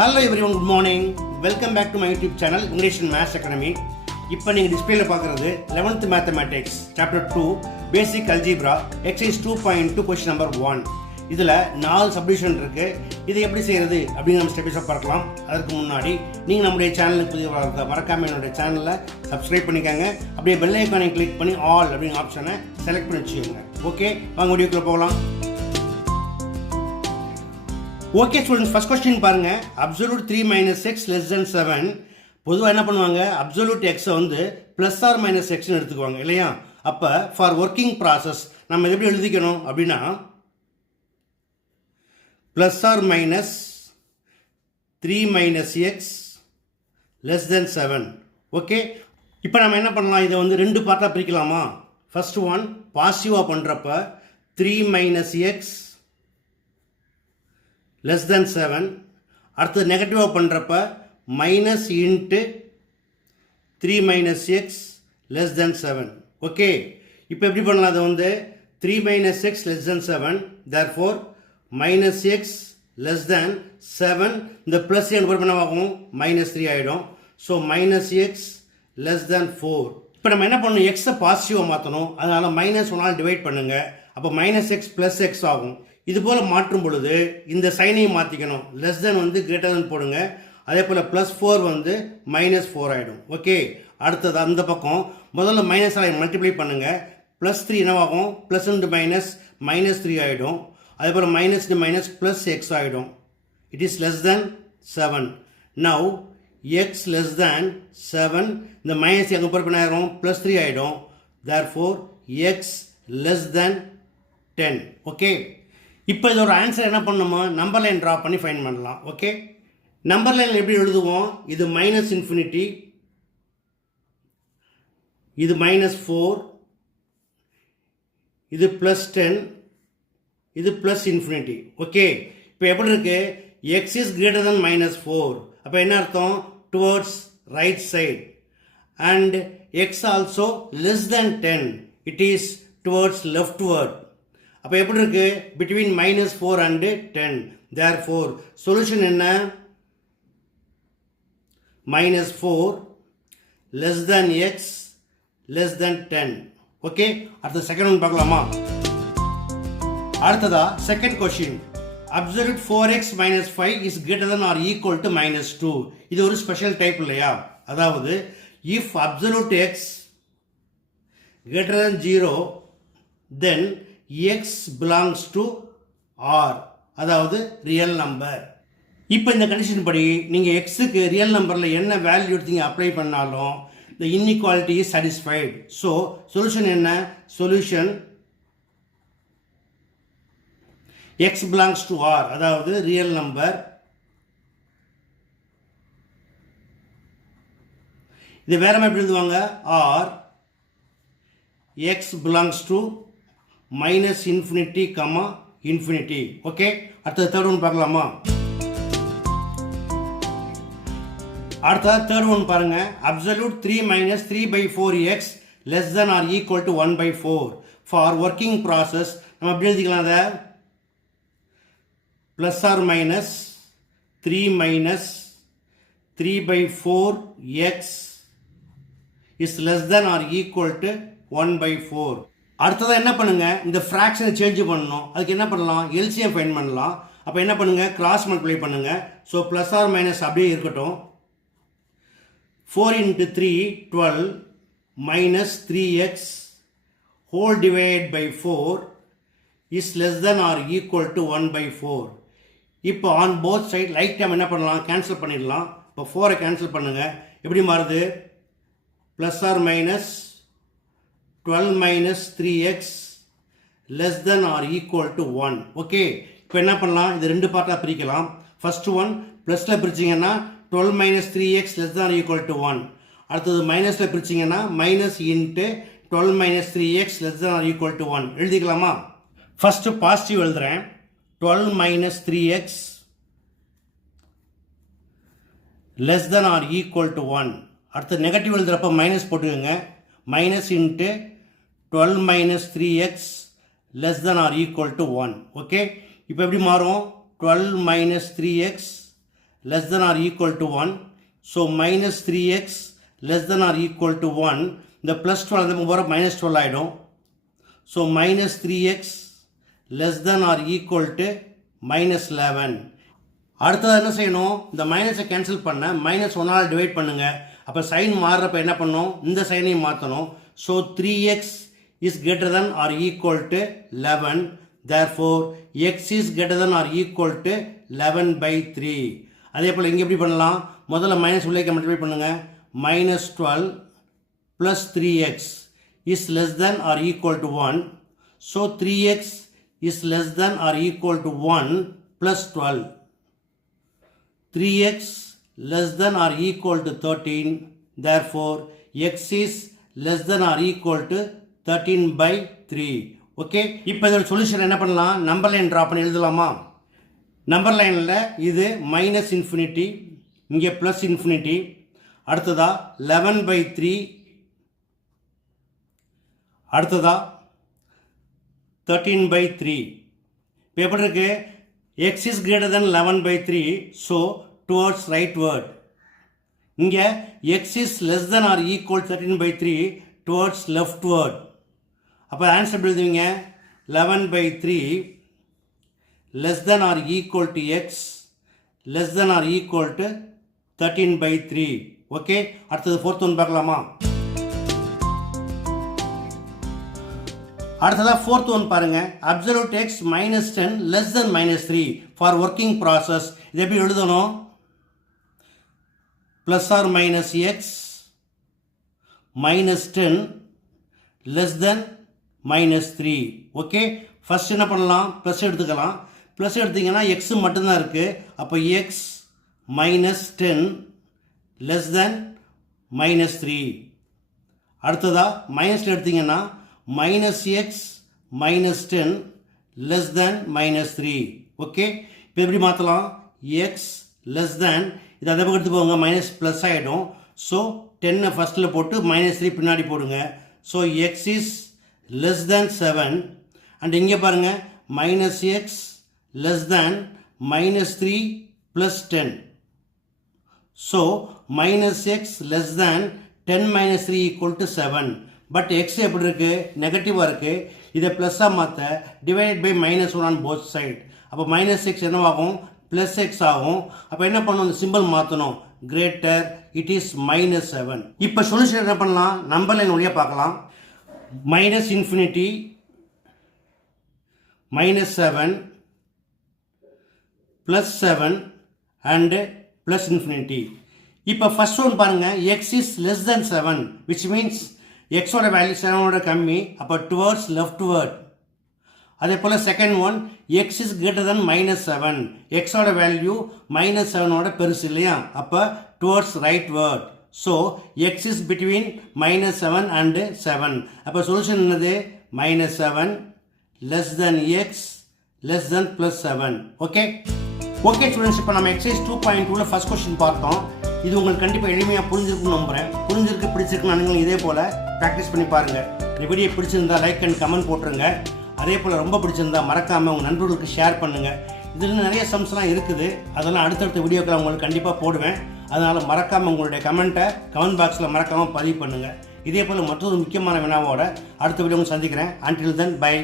Hello everyone, good morning. Welcome back to my YouTube channel English and Maths Academy. இப்போ நீங்கள் டிஸ்பிளேல பார்க்குறது 11th Mathematics Chapter 2 Basic Algebra Exercise 2.2 Question Number 1. இதில் 4 subdivision இருக்குது. இதை எப்படி செய்கிறது அப்படின்னு நம்ம ஸ்டெப் பை ஸ்டெப் பார்க்கலாம். அதற்கு முன்னாடி நீங்கள் நம்முடைய சேனலுக்கு புதியவராக இருக்க மறக்காமல் என்னுடைய சேனலை சப்ஸ்கிரைப் பண்ணிக்கோங்க. அப்படியே பெல் ஐக்கானை கிளிக் பண்ணி ஆல் அப்படிங்கிற ஆப்ஷனை செலக்ட் பண்ணி வச்சுக்கோங்க. ஓகே, வாங்க வீடியோக்குள்ளே போகலாம். ஓகே ஸ்டூடெண்ட்ஸ், ஃபர்ஸ்ட் கொஸ்டின் பாருங்க. Absolute 3 minus x less than 7. பொதுவாக என்ன பண்ணுவாங்க, அப்சல்யூட் எக்ஸை வந்து ப்ளஸ் ஆர் மைனஸ் எக்ஸ்னு எடுத்துக்குவாங்க இல்லையா. அப்போ ஃபார் ஒர்க்கிங் ப்ராசஸ் நம்ம இது எப்படி எழுதிக்கணும் அப்படின்னா plus or minus 3 minus x less than 7. Okay, இப்போ நம்ம என்ன பண்ணலாம், இதை வந்து ரெண்டு பார்ட்டாக பிரிக்கலாமா. ஃபர்ஸ்ட் ஒன் பாசிட்டிவாக பண்ணுறப்ப 3 மைனஸ் எக்ஸ் less than 7. அடுத்தது நெகட்டிவாக பண்ணுறப்ப minus into 3 minus x less than 7. Okay, இப்போ எப்படி பண்ணலாம், அதை வந்து 3 minus x less than 7, therefore minus x less than 7. இந்த ப்ளஸ் என்ன பண்ணாகும், மைனஸ் 3 ஆகிடும். ஸோ மைனஸ் எக்ஸ் லெஸ் தென் 4. இப்போ நம்ம என்ன பண்ணணும், எக்ஸை பாசிட்டிவாக மாற்றணும். அதனால் மைனஸ் 1 டிவைட் பண்ணுங்கள். அப்போ மைனஸ் எக்ஸ் ப்ளஸ் எக்ஸ் ஆகும். இது போல் மாற்றும் பொழுது இந்த சைனையும் மாற்றிக்கணும். லெஸ் தென் வந்து கிரேட்டர் தென் போடுங்க. அதே போல் ப்ளஸ் 4 வந்து மைனஸ் 4 ஆகிடும். ஓகே, அடுத்தது அந்த பக்கம் முதல்ல மைனஸ் மல்டிப்ளை பண்ணுங்கள். ப்ளஸ் 3 என்னவாகும், ப்ளஸ் இன்ட்டு மைனஸ் மைனஸ் 3 ஆகிடும். அதே போல் minus into minus plus X ஆகிடும். It is less than 7. Now X less than 7. இந்த மைனஸ் எங்கே போகிற ஆயிரும், ப்ளஸ் 3 ஆகிடும். Therefore X less than 10. Okay, இப்போ இதோட ஆன்சர் என்ன பண்ணணுமோ நம்பர் லைன் ட்ரா பண்ணி ஃபைண்ட் பண்ணலாம். ஓகே, நம்பர் லைன் எப்படி எழுதுவோம், இது மைனஸ் இன்ஃபினிட்டி, இது மைனஸ் 4, இது ப்ளஸ் 10, இது ப்ளஸ் இன்ஃபினிட்டி. ஓகே, இப்போ எப்படி இருக்கு, X is greater than minus 4. அப்போ என்ன அர்த்தம், towards right side. And X also less than 10, it is towards leftward. அப்போ எப்படி இருக்கு, between minus 4 and 10. Therefore solution என்ன, minus 4 less than X less than 10. Okay, அடுத்த செகண்ட் ஒன் பார்க்கலாமா. அடுத்ததா second question, absolute 4x minus 5 is greater than or equal to minus 2. இது ஒரு special type இல்லையா. அதாவது if absolute X greater than 0 then x belongs to r, அதாவது real number. இப்போ இந்த கண்டிஷன் படி நீங்கள் எக்ஸுக்கு ரியல் நம்பரில் என்ன வேல்யூ எடுத்தீங்க அப்ளை பண்ணாலும் the inequality is satisfied. So solution என்ன, solution x belongs to r, அதாவது ரியல் நம்பர். இது வேற மாதிரி எப்படி எழுதுவாங்க, r x belongs to minus infinity comma infinity. Okay, அடுத்தது தேர்ட் ஒன் பார்க்கலாமா. அடுத்தது தேர்ட் ஒன் பாருங்க, absolute 3 minus 3/4x less than or equal to 1/4. For working process நம்ம எப்படி எழுதிக்கலாம், அதை plus or minus 3 minus 3/4x is less than or equal to 1/4. அடுத்ததான் என்ன பண்ணுங்க, இந்த ஃப்ராக்ஷனை சேஞ்ச் பண்ணணும். அதுக்கு என்ன பண்ணலாம், எல்சிஎம் ஃபைண்ட் பண்ணலாம். அப்போ என்ன பண்ணுங்க, கிராஸ் மல்டிப்ளை பண்ணுங்க. ஸோ ப்ளஸ் ஆர் மைனஸ் அப்படியே இருக்கட்டும். 4 into 3 12 minus 3x whole divide by 4 is less than or equal to 1/4. இப்போ on both side like time என்ன பண்ணலாம், கேன்சல் பண்ணிடலாம். இப்போ 4 கேன்சல் பண்ணுங்க. எப்படி மாறுது, plus or minus 12 minus 3x less than or equal to 1. Okay, இப்போ என்ன பண்ணலாம், இது ரெண்டு பார்ட்டாக பிரிக்கலாம். ஃபர்ஸ்ட் ஒன் ப்ளஸில் பிரிச்சிங்கன்னா 12 minus 3x less than or equal to 1. அடுத்தது மைனஸில் பிரிச்சிங்கன்னா minus into 12 minus 3x less than or equal to 1 எழுதிக்கலாமா. ஃபர்ஸ்ட்டு பாசிட்டிவ் எழுதுகிறேன், 12 minus 3x less than or equal to 1. அடுத்து நெகட்டிவ் எழுதுகிறப்ப மைனஸ் போட்டுக்கோங்க. Minus into 12 minus 3x less than or equal to 1. Okay, இப்போ எப்படி மாறும், 12 minus 3x less than or equal to 1. So minus 3x less than or equal to 1. இந்த plus 12 அந்த போகிற minus 12 ஆகிடும். So minus 3x less than or equal to minus 11. அடுத்தது என்ன செய்யணும், இந்த மைனஸை கேன்சல் பண்ண மைனஸ் 1ஆல் டிவைட் பண்ணுங்க. அப்போ சைன் மாறுறப்ப என்ன பண்ணணும், இந்த சைனையும் மாற்றணும். So 3x is greater than or equal to 11. Therefore x is greater than or equal to 11/3. அதே போல் இங்கே எப்படி பண்ணலாம், முதல்ல மைனஸ் உள்ளே மல்டிப்ளை பண்ணுங்க. minus 12 plus 3x is less than or equal to 1. So 3x is less than or equal to 1 plus 12. 3x less than or equal to 13. Therefore x is less than or equal to 13/3. Okay, இப்போ இதோட solution என்ன பண்ணலாம், number line draw பண்ணி எழுதலாமா. Number லைனில் இது minus infinity, இங்கே plus infinity, அடுத்ததா 11/3, அடுத்ததா 13/3. இப்போ எப்படி இருக்கு, x is greater than 11/3, so towards rightward. இங்கே x is less than or equal 13/3, towards leftward. அப்போ ஆன்சர் எப்படி எழுதுவீங்க, 11/3 less than or equal to x less than or equal to 13/3. Okay, அடுத்தது ஃபோர்த் ஒன் பார்க்கலாமா. அடுத்ததா ஃபோர்த் ஒன் பாருங்க, absolute x minus 10 less than minus 3 for working process. இது எப்படி எழுதணும், plus or minus x minus 10 less than minus 3. Okay, first என்ன பண்ணலாம், plus எடுத்துக்கலாம். ப்ளஸ் எடுத்தீங்கன்னா x மட்டும்தான் இருக்குது. அப்போ x minus 10 less than minus 3. அடுத்ததா மைனஸில் எடுத்தீங்கன்னா minus x minus 10 less than minus 3. Okay, இப்போ எப்படி மாற்றலாம், x less than, இது அதை பக்கம் எடுத்து போங்க, மைனஸ் ப்ளஸ் ஆகிடும். ஸோ 10 ஃபஸ்ட்டில் போட்டு minus 3 பின்னாடி போடுங்க. So x is less than 7. And இங்கே பாருங்கள், minus x less than minus 3 plus 10. So minus x less than 10 minus 3 equal to 7. But x எப்படி இருக்குது, நெகட்டிவாக இருக்குது. இதை ப்ளஸ்ஸாக மாற்ற divided by -1 on both side. அப்போ மைனஸ் எக்ஸ் என்னவாகும், ப்ளஸ் எக்ஸ் ஆகும். அப்போ என்ன பண்ணணும், இந்த சிம்பிள் மாற்றணும், கிரேட்டர், இட் இஸ் -7. இப்போ சொல்யூஷன் என்ன பண்ணலாம், நம்பர் லைன் வழியாக பார்க்கலாம். minus infinity -7 plus 7 and plus infinity. இப்போ ஃபர்ஸ்ட் ஒன் பாருங்க, x is less than 7, which means x ஓட வேல்யூ 7 ஓட கம்மி, அப்போ டுவர்ட்ஸ் லெஃப்ட்வர்ட். அதே போல் second one, x is greater than -7, x ஓட வேல்யூ -7 ஓட பெருசு இல்லையா, அப்போ towards rightward. So x is between -7 and 7. அப்போ சொல்யூஷன் என்னது, -7 less than x less than +7. Okay okay students, இப்போ நம்ம எக்ஸசைஸ் 2.2ல ஃபர்ஸ்ட் கொஸ்டின் பார்த்தோம். இது உங்களுக்கு கண்டிப்பாக எளிமையாக புரிஞ்சிருக்குன்னு நம்புகிறேன். புரிஞ்சிருக்கு, பிடிச்சிருக்குன்னு நீங்களும் இதே போல் ப்ராக்டிஸ் பண்ணி பாருங்கள். இந்த வீடியோ பிடிச்சிருந்தா லைக் அண்ட் கமெண்ட் போட்டுருங்க. அதே போல் ரொம்ப பிடிச்சிருந்தா மறக்காமல் உங்கள் நண்பர்களுக்கு ஷேர் பண்ணுங்கள். இதில் நிறைய சம்ஸ்லாம் இருக்குது, அதெல்லாம் அடுத்தடுத்த வீடியோக்களை உங்களுக்கு கண்டிப்பாக போடுவேன். அதனால் மறக்காமல் உங்களுடைய கமெண்ட்டை கமெண்ட் பாக்ஸில் மறக்காமல் பதிவு பண்ணுங்கள். இதே போல் மற்றொரு முக்கியமான வினாவோட அடுத்த வீடியோ சந்திக்கிறேன். Until then, bye.